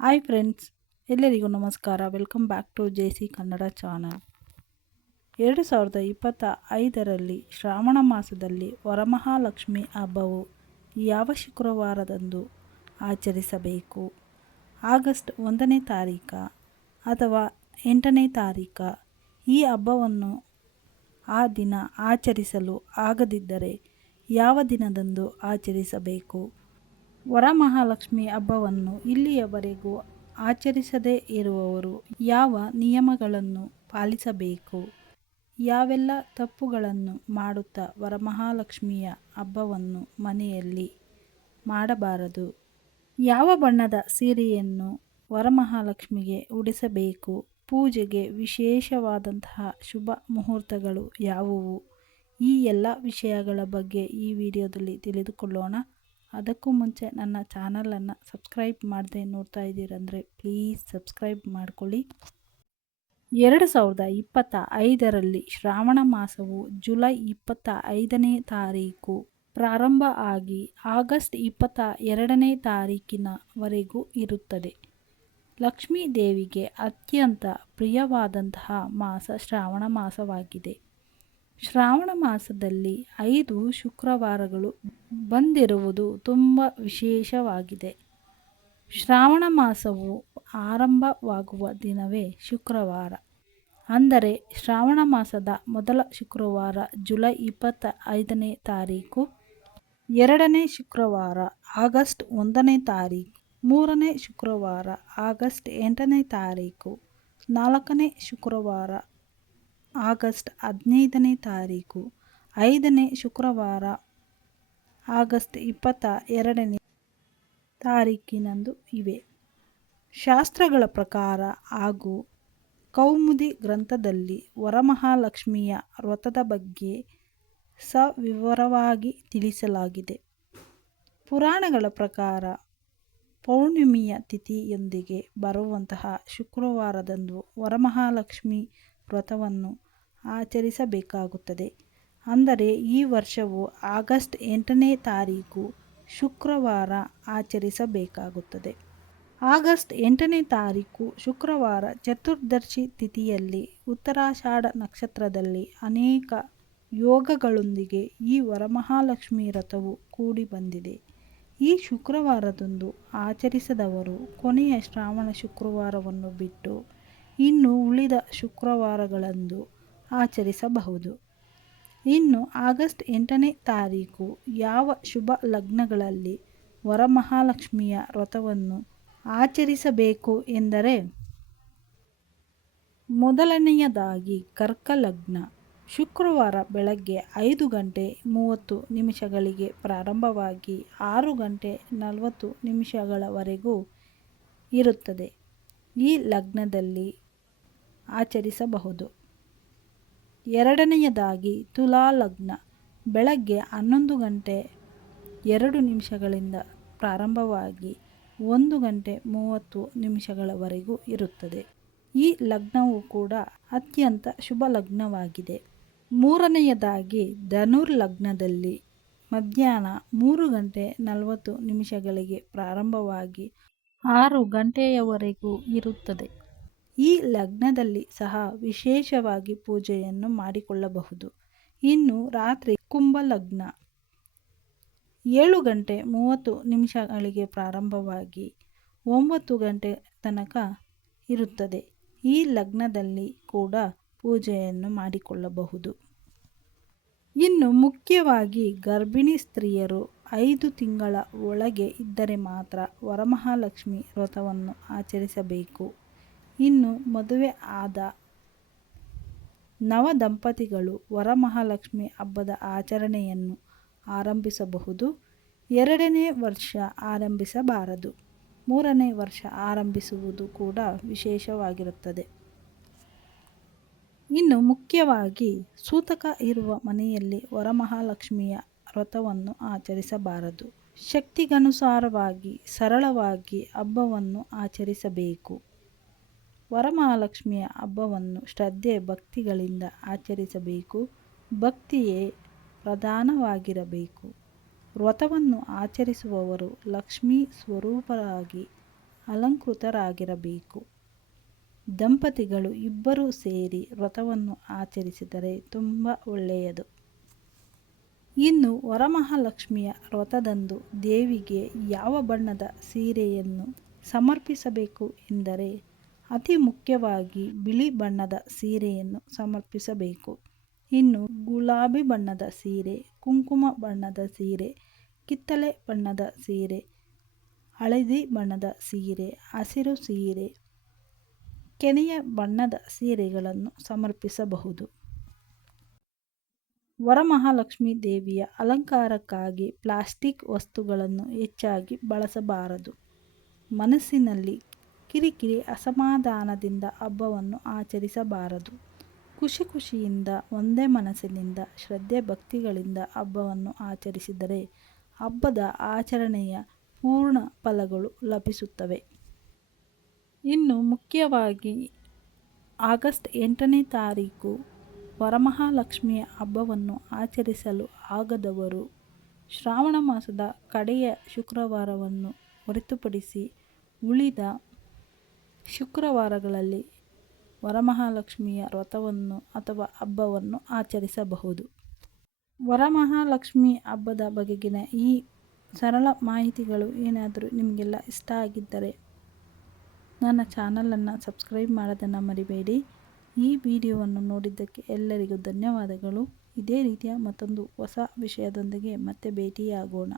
Hi friends ಎಲ್ಲರಿಗೂ ನಮಸ್ಕಾರ. Welcome back to J C Kannada channel ಎರಡು ಸಾವಿರದ ಇಪ್ಪತ್ತ ಐದರಲ್ಲಿ ಶ್ರಾವಣ ಮಾಸದಲ್ಲಿ ವರಮಹಾಲಕ್ಷ್ಮಿ ಹಬ್ಬವು ಯಾವ ಶುಕ್ರವಾರದಂದು ಆಚರಿಸಬೇಕು? ಆಗಸ್ಟ್ ಒಂದನೇ ತಾರೀಕ ಅಥವಾ ಎಂಟನೇ ತಾರೀಕ ಈ ಹಬ್ಬವನ್ನು ಆ ದಿನ ಆಚರಿಸಲು ಆಗದಿದ್ದರೆ ಯಾವ ದಿನದಂದು ಆಚರಿಸಬೇಕು? ವರಮಹಾಲಕ್ಷ್ಮಿ ಹಬ್ಬವನ್ನು ಇಲ್ಲಿಯವರೆಗೂ ಆಚರಿಸದೇ ಇರುವವರು ಯಾವ ನಿಯಮಗಳನ್ನು ಪಾಲಿಸಬೇಕು? ಯಾವೆಲ್ಲ ತಪ್ಪುಗಳನ್ನು ಮಾಡುತ್ತಾ ವರಮಹಾಲಕ್ಷ್ಮಿಯ ಹಬ್ಬವನ್ನು ಮನೆಯಲ್ಲಿ ಮಾಡಬಾರದು? ಯಾವ ಬಣ್ಣದ ಸೀರೆಯನ್ನು ವರಮಹಾಲಕ್ಷ್ಮಿಗೆ ಉಡಿಸಬೇಕು? ಪೂಜೆಗೆ ವಿಶೇಷವಾದಂತಹ ಶುಭ ಮುಹೂರ್ತಗಳು ಯಾವುವು? ಈ ಎಲ್ಲ ವಿಷಯಗಳ ಬಗ್ಗೆ ಈ ವಿಡಿಯೋದಲ್ಲಿ ತಿಳಿದುಕೊಳ್ಳೋಣ. ಅದಕ್ಕೂ ಮುಂಚೆ ನನ್ನ ಚಾನಲನ್ನು ಸಬ್ಸ್ಕ್ರೈಬ್ ಮಾಡದೆ ನೋಡ್ತಾ ಇದ್ದೀರಂದರೆ ಪ್ಲೀಸ್ ಸಬ್ಸ್ಕ್ರೈಬ್ ಮಾಡಿಕೊಳ್ಳಿ. ಎರಡು ಸಾವಿರದ ಇಪ್ಪತ್ತ ಐದರಲ್ಲಿ ಶ್ರಾವಣ ಮಾಸವು ಜುಲೈ ಇಪ್ಪತ್ತ ಐದನೇ ತಾರೀಕು ಪ್ರಾರಂಭ ಆಗಿ ಆಗಸ್ಟ್ ಇಪ್ಪತ್ತ ಎರಡನೇ ತಾರೀಕಿನವರೆಗೂ ಇರುತ್ತದೆ. ಲಕ್ಷ್ಮೀ ದೇವಿಗೆ ಅತ್ಯಂತ ಪ್ರಿಯವಾದಂತಹ ಮಾಸ ಶ್ರಾವಣ ಮಾಸವಾಗಿದೆ. ಶ್ರಾವಣ ಮಾಸದಲ್ಲಿ ಐದು ಶುಕ್ರವಾರಗಳು ಬಂದಿರುವುದು ತುಂಬ ವಿಶೇಷವಾಗಿದೆ. ಶ್ರಾವಣ ಮಾಸವು ಆರಂಭವಾಗುವ ದಿನವೇ ಶುಕ್ರವಾರ. ಅಂದರೆ ಶ್ರಾವಣ ಮಾಸದ ಮೊದಲ ಶುಕ್ರವಾರ ಜುಲೈ ಇಪ್ಪತ್ತ ಐದನೇ ತಾರೀಕು, ಎರಡನೇ ಶುಕ್ರವಾರ ಆಗಸ್ಟ್ ಒಂದನೇ ತಾರೀಕು, ಮೂರನೇ ಶುಕ್ರವಾರ ಆಗಸ್ಟ್ ಎಂಟನೇ ತಾರೀಕು, ನಾಲ್ಕನೇ ಶುಕ್ರವಾರ ಆಗಸ್ಟ್ ಹದಿನೈದನೇ ತಾರೀಕು, ಐದನೇ ಶುಕ್ರವಾರ, ಆಗಸ್ಟ್ ಇಪ್ಪತ್ತ ಎರಡನೇ ತಾರೀಕಿನಂದು ಇವೆ. ಶಾಸ್ತ್ರಗಳ ಪ್ರಕಾರ ಹಾಗೂ ಕೌಮುದಿ ಗ್ರಂಥದಲ್ಲಿ ವರಮಹಾಲಕ್ಷ್ಮಿಯ ವ್ರತದ ಬಗ್ಗೆ ಸವಿವರವಾಗಿ ತಿಳಿಸಲಾಗಿದೆ. ಪುರಾಣಗಳ ಪ್ರಕಾರ ಪೌರ್ಣಿಮೆಯ ತಿಥಿಯೊಂದಿಗೆ ಬರುವಂತಹ ಶುಕ್ರವಾರದಂದು ವರಮಹಾಲಕ್ಷ್ಮಿ ವ್ರತವನ್ನು ಆಚರಿಸಬೇಕಾಗುತ್ತದೆ. ಅಂದರೆ ಈ ವರ್ಷವು ಆಗಸ್ಟ್ ಎಂಟನೇ ತಾರೀಕು ಶುಕ್ರವಾರ ಆಚರಿಸಬೇಕಾಗುತ್ತದೆ. ಆಗಸ್ಟ್ ಎಂಟನೇ ತಾರೀಕು ಶುಕ್ರವಾರ ಚತುರ್ದಶಿ ತಿಥಿಯಲ್ಲಿ ಉತ್ತರಾಷಾಢ ನಕ್ಷತ್ರದಲ್ಲಿ ಅನೇಕ ಯೋಗಗಳೊಂದಿಗೆ ಈ ವರಮಹಾಲಕ್ಷ್ಮಿ ರಥವು ಕೂಡಿ ಬಂದಿದೆ. ಈ ಶುಕ್ರವಾರದಂದು ಆಚರಿಸದವರು ಕೊನೆಯ ಶ್ರಾವಣ ಶುಕ್ರವಾರವನ್ನು ಬಿಟ್ಟು ಇನ್ನು ಉಳಿದ ಶುಕ್ರವಾರಗಳಂದು ಆಚರಿಸಬಹುದು. ಇನ್ನು ಆಗಸ್ಟ್ ಎಂಟನೇ ತಾರೀಕು ಯಾವ ಶುಭ ಲಗ್ನಗಳಲ್ಲಿ ವರಮಹಾಲಕ್ಷ್ಮಿಯ ವ್ರತವನ್ನು ಆಚರಿಸಬೇಕು ಎಂದರೆ ಮೊದಲನೆಯದಾಗಿ ಕರ್ಕ ಲಗ್ನ ಶುಕ್ರವಾರ ಬೆಳಗ್ಗೆ ಐದು ಗಂಟೆ ಮೂವತ್ತು ನಿಮಿಷಗಳಿಗೆ ಪ್ರಾರಂಭವಾಗಿ ಆರು ಗಂಟೆ ನಲವತ್ತು ನಿಮಿಷಗಳವರೆಗೂ ಇರುತ್ತದೆ. ಈ ಲಗ್ನದಲ್ಲಿ ಆಚರಿಸಬಹುದು. ಎರಡನೆಯದಾಗಿ ತುಲಾ ಲಗ್ನ. ಬೆಳಗ್ಗೆ ಹನ್ನೊಂದು ಗಂಟೆ ಎರಡು ನಿಮಿಷಗಳಿಂದ ಪ್ರಾರಂಭವಾಗಿ ಒಂದು ಗಂಟೆ ಮೂವತ್ತು ನಿಮಿಷಗಳವರೆಗೂ ಇರುತ್ತದೆ. ಈ ಲಗ್ನವು ಕೂಡ ಅತ್ಯಂತ ಶುಭ ಲಗ್ನವಾಗಿದೆ. ಮೂರನೆಯದಾಗಿ ಧನುರ್ ಲಗ್ನದಲ್ಲಿ ಮಧ್ಯಾಹ್ನ ಮೂರು ಗಂಟೆ ನಲವತ್ತು ನಿಮಿಷಗಳಿಗೆ ಪ್ರಾರಂಭವಾಗಿ ಆರು ಗಂಟೆಯವರೆಗೂ ಇರುತ್ತದೆ. ಈ ಲಗ್ನದಲ್ಲಿ ಸಹ ವಿಶೇಷವಾಗಿ ಪೂಜೆಯನ್ನು ಮಾಡಿಕೊಳ್ಳಬಹುದು. ಇನ್ನು ರಾತ್ರಿ ಕುಂಭ ಲಗ್ನ ಏಳು ಗಂಟೆ ಮೂವತ್ತು ನಿಮಿಷಗಳಿಗೆ ಪ್ರಾರಂಭವಾಗಿ ಒಂಬತ್ತು ಗಂಟೆ ತನಕ ಇರುತ್ತದೆ. ಈ ಲಗ್ನದಲ್ಲಿ ಕೂಡ ಪೂಜೆಯನ್ನು ಮಾಡಿಕೊಳ್ಳಬಹುದು. ಇನ್ನು ಮುಖ್ಯವಾಗಿ ಗರ್ಭಿಣಿ ಸ್ತ್ರೀಯರು ಐದು ತಿಂಗಳ ಒಳಗೆ ಇದ್ದರೆ ಮಾತ್ರ ವರಮಹಾಲಕ್ಷ್ಮಿ ವ್ರತವನ್ನು ಆಚರಿಸಬೇಕು. ಇನ್ನು ಮದುವೆ ಆದ ನವ ದಂಪತಿಗಳು ವರಮಹಾಲಕ್ಷ್ಮಿ ಹಬ್ಬದ ಆಚರಣೆಯನ್ನು ಆರಂಭಿಸಬಹುದು. ಎರಡನೇ ವರ್ಷ ಆರಂಭಿಸಬಾರದು. ಮೂರನೇ ವರ್ಷ ಆರಂಭಿಸುವುದು ಕೂಡ ವಿಶೇಷವಾಗಿರುತ್ತದೆ. ಇನ್ನು ಮುಖ್ಯವಾಗಿ ಸೂತಕ ಇರುವ ಮನೆಯಲ್ಲಿ ವರಮಹಾಲಕ್ಷ್ಮಿಯ ವ್ರತವನ್ನು ಆಚರಿಸಬಾರದು. ಶಕ್ತಿಗನುಸಾರವಾಗಿ ಸರಳವಾಗಿ ಹಬ್ಬವನ್ನು ಆಚರಿಸಬೇಕು. ವರಮಹಾಲಕ್ಷ್ಮಿಯ ಹಬ್ಬವನ್ನು ಶ್ರದ್ಧೆ ಭಕ್ತಿಗಳಿಂದ ಆಚರಿಸಬೇಕು. ಭಕ್ತಿಯೇ ಪ್ರಧಾನವಾಗಿರಬೇಕು. ವ್ರತವನ್ನು ಆಚರಿಸುವವರು ಲಕ್ಷ್ಮೀ ಸ್ವರೂಪರಾಗಿ ಅಲಂಕೃತರಾಗಿರಬೇಕು. ದಂಪತಿಗಳು ಇಬ್ಬರೂ ಸೇರಿ ವ್ರತವನ್ನು ಆಚರಿಸಿದರೆ ತುಂಬ ಒಳ್ಳೆಯದು. ಇನ್ನು ವರಮಹಾಲಕ್ಷ್ಮಿಯ ವ್ರತದಂದು ದೇವಿಗೆ ಯಾವ ಬಣ್ಣದ ಸೀರೆಯನ್ನು ಸಮರ್ಪಿಸಬೇಕು ಎಂದರೆ ಅತಿ ಮುಖ್ಯವಾಗಿ ಬಿಳಿ ಬಣ್ಣದ ಸೀರೆಯನ್ನು ಸಮರ್ಪಿಸಬೇಕು. ಇನ್ನು ಗುಲಾಬಿ ಬಣ್ಣದ ಸೀರೆ, ಕುಂಕುಮ ಬಣ್ಣದ ಸೀರೆ, ಕಿತ್ತಳೆ ಬಣ್ಣದ ಸೀರೆ, ಹಳದಿ ಬಣ್ಣದ ಸೀರೆ, ಹಸಿರು ಸೀರೆ, ಕೆನೆಯ ಬಣ್ಣದ ಸೀರೆಗಳನ್ನು ಸಮರ್ಪಿಸಬಹುದು. ವರಮಹಾಲಕ್ಷ್ಮಿ ದೇವಿಯ ಅಲಂಕಾರಕ್ಕಾಗಿ ಪ್ಲಾಸ್ಟಿಕ್ ವಸ್ತುಗಳನ್ನು ಹೆಚ್ಚಾಗಿ ಬಳಸಬಾರದು. ಮನಸ್ಸಿನಲ್ಲಿ ಕಿರಿಕಿರಿ ಅಸಮಾಧಾನದಿಂದ ಹಬ್ಬವನ್ನು ಆಚರಿಸಬಾರದು. ಖುಷಿ ಖುಷಿಯಿಂದ, ಒಂದೇ ಮನಸ್ಸಿನಿಂದ, ಶ್ರದ್ಧೆ ಭಕ್ತಿಗಳಿಂದ ಹಬ್ಬವನ್ನು ಆಚರಿಸಿದರೆ ಹಬ್ಬದ ಆಚರಣೆಯ ಪೂರ್ಣ ಫಲಗಳು ಲಭಿಸುತ್ತವೆ. ಇನ್ನು ಮುಖ್ಯವಾಗಿ ಆಗಸ್ಟ್ ಎಂಟನೇ ತಾರೀಕು ವರಮಹಾಲಕ್ಷ್ಮಿಯ ಹಬ್ಬವನ್ನು ಆಚರಿಸಲು ಆಗದವರು ಶ್ರಾವಣ ಮಾಸದ ಕಡೆಯ ಶುಕ್ರವಾರವನ್ನು ಹೊರತುಪಡಿಸಿ ಉಳಿದ ಶುಕ್ರವಾರಗಳಲ್ಲಿ ವರಮಹಾಲಕ್ಷ್ಮಿಯ ವ್ರತವನ್ನು ಅಥವಾ ಹಬ್ಬವನ್ನು ಆಚರಿಸಬಹುದು. ವರಮಹಾಲಕ್ಷ್ಮಿ ಹಬ್ಬದ ಬಗೆಗಿನ ಈ ಸರಳ ಮಾಹಿತಿಗಳು ಏನಾದರೂ ನಿಮಗೆಲ್ಲ ಇಷ್ಟ ಆಗಿದ್ದರೆ ನನ್ನ ಚಾನಲನ್ನು ಸಬ್ಸ್ಕ್ರೈಬ್ ಮಾಡೋದನ್ನು ಮರಿಬೇಡಿ. ಈ ವಿಡಿಯೋವನ್ನು ನೋಡಿದ್ದಕ್ಕೆ ಎಲ್ಲರಿಗೂ ಧನ್ಯವಾದಗಳು. ಇದೇ ರೀತಿಯ ಮತ್ತೊಂದು ಹೊಸ ವಿಷಯದೊಂದಿಗೆ ಮತ್ತೆ ಭೇಟಿಯಾಗೋಣ.